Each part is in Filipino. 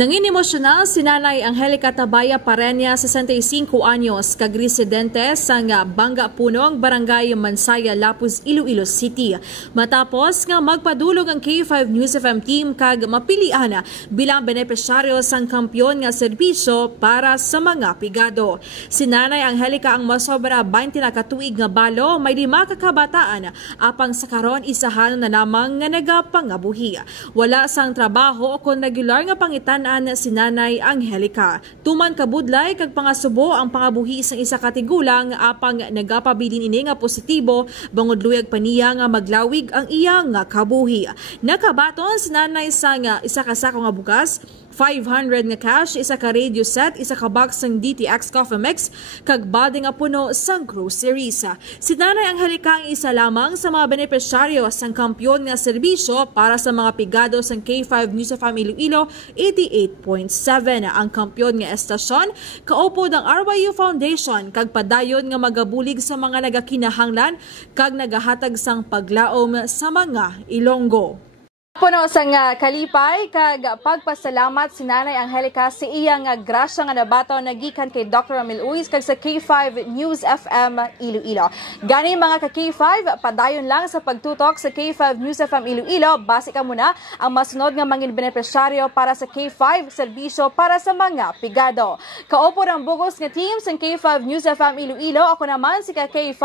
Nanginimosyonal si Nanay Angelica Tabaya Parenya, 65 anyos, kagresidente sa Bangga Punong, Barangay Mansaya, Lapuz, Iloilo City. Matapos nga magpadulog ang K5 News FM team kag mapilian bilang benepisyaryo sang kampyon nga serbisyo para sa mga pigado. Si Nanay Angelica ang masobra 20 na katuig nga balo, may 5 kakabataan, apang sa karon isahan na namang nga nagapangabuhi. Wala sang trabaho o kung regular nga pangitan si Nanay Angelica. Tuman kabudlay kag pangasubo ang pangabuhi sang isa ka tigulang, apang nagapabilin ini nga positibo bangod luyag pa niya nga maglawig ang iyang kabuhi. Nakabaton si Nanay sang isa ka sako nga bugas, 500 nga cash, isa ka radio set, isa ka box ng DTX Coffee Mix, kag bade nga puno sang groceries. Si Nanay Angelica ang isa lamang sa mga benepisyaryo sang kampyon nga serbisyo para sa mga pigado sang K5 News FM Iloilo 88.7. Ang kampyon nga estasyon kaupo ng RYU Foundation kag padayon nga magabulig sa mga nagakinahanglan kag nagahatag sang paglaom sa mga Ilonggo. Puno sang kalipay kag pagpasalamat si Nanay Angelica sa iyang grasya nga nabato nagikan kay Dr. Ramil Uys kag sa K5 News FM Iloilo. Gani mga ka K5, padayon lang sa pagtutok sa K5 News FM Iloilo. Base ka muna ang masunod nga mga benepisyaryo para sa K5 serbisyo para sa mga pigado. Kaupo ng bugos nga team sa K5 News FM Iloilo. Ako naman si ka K5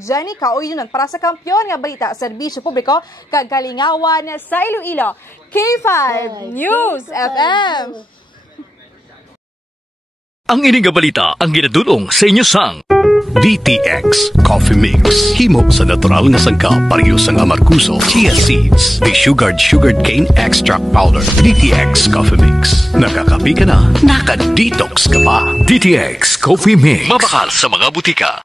Jenny Kauyunan para sa kampyon nga balita serbisyo publiko kag kalingawan sa Iloilo, K5 News FM. Ang ining balita ang ginadulong sa inyo sang DTX Coffee Mix. Himo sa natural nga sangka pareho sang amarkuso, chia seeds, sugared cane extract powder. DTX Coffee Mix. Nakakapi ka na, naka-detox ka pa. DTX Coffee Mix. Mabakal sa mga butika.